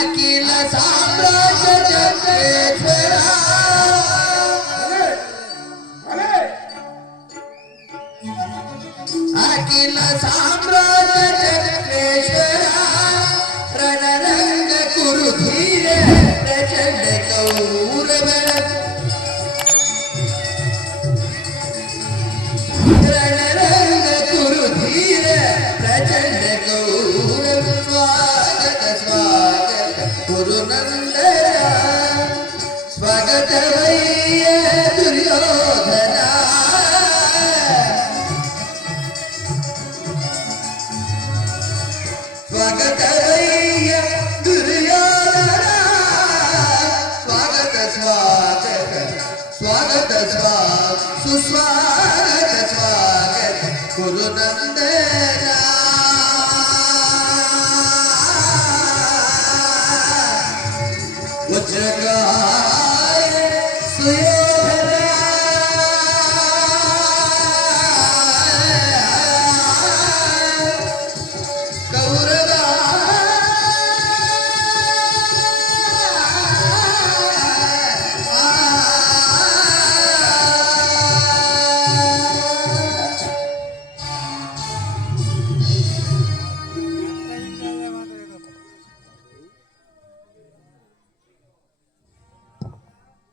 टाकील साम्राज्य अखिल साम्राज्य जगेश्वरा रणरंग कुरुधीर प्रचंड कौर बल रणरंग कुरुधीर प्रचंड कौर Jagah Senhor.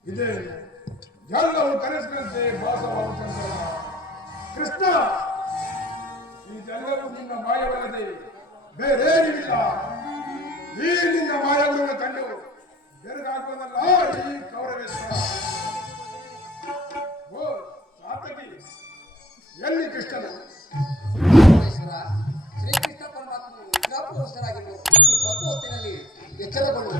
ಇದೆ. ಎಲ್ಲವೂ ಕನಸಿನಂತೆ ಭಾಸವಾಗುತ್ತಿರುವ ಕೃಷ್ಣ ಇದೆಲ್ಲವೂ ನಿನ್ನ ಮಾಯವಲ್ಲದೆ ಬೇರೇನಿಲ್ಲ ಈ ನಿನ್ನ ಮಾಯವನ್ನು ಕಂಡು ಬೆರಗಾಗುವುದಲ್ಲ ಈ ಕೌರವೇಶ್ವರ. ಓ ಸಾತಕಿ ಎಲ್ಲಿ ಕೃಷ್ಣನು? ಶ್ರೀಕೃಷ್ಣ ಪರಮಾತ್ಮನು ನಿದ್ರಾಪುರಸ್ಥರಾಗಿದ್ದು ಇಂದು ಸ್ವಲ್ಪ ಹೊತ್ತಿನಲ್ಲಿ ಎಚ್ಚರಗೊಂಡು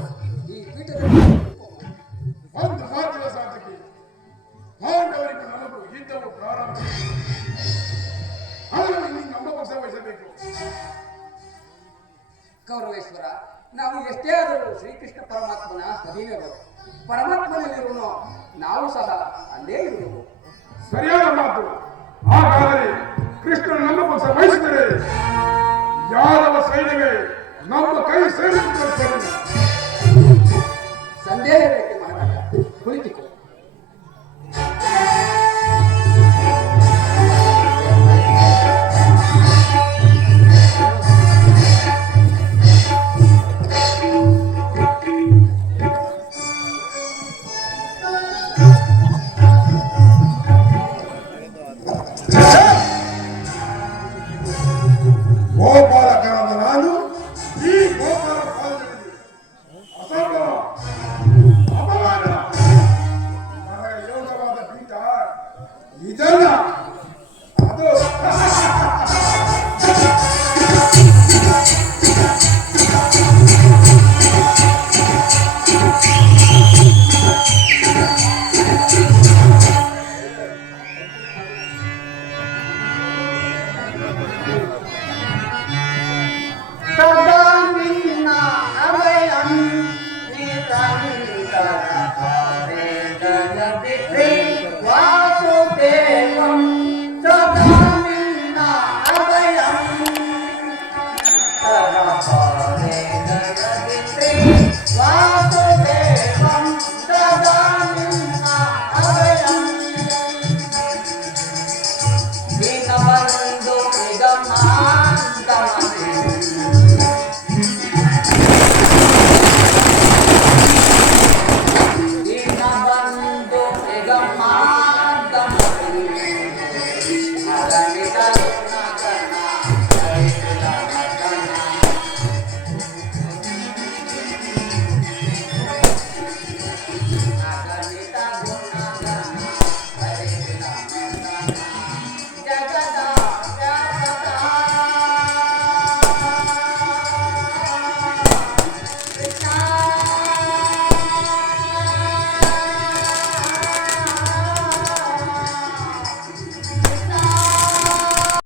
ಪಾಂಡವರಿಗೂ ನಾವು ಯುದ್ಧವು ಪ್ರಾರಂಭ. ಅವರಲ್ಲಿ ನಿನ್ನ ನಮ್ಮ ಪಕ್ಷ ವಹಿಸಬೇಕು ಗೌರವೇಶ್ವರ ನಾವು ಎಷ್ಟೇ ಆದರೂ ಶ್ರೀಕೃಷ್ಣ ಪರಮಾತ್ಮನ ಅಧೀನರು ಪರಮಾತ್ಮನಲ್ಲಿರುವನು ನಾವು ಸಹ ಅಲ್ಲೇ ಇರುವುದು ಸರಿಯಾದ ಮಾತು. ಹಾಗಾದರೆ ಕೃಷ್ಣನು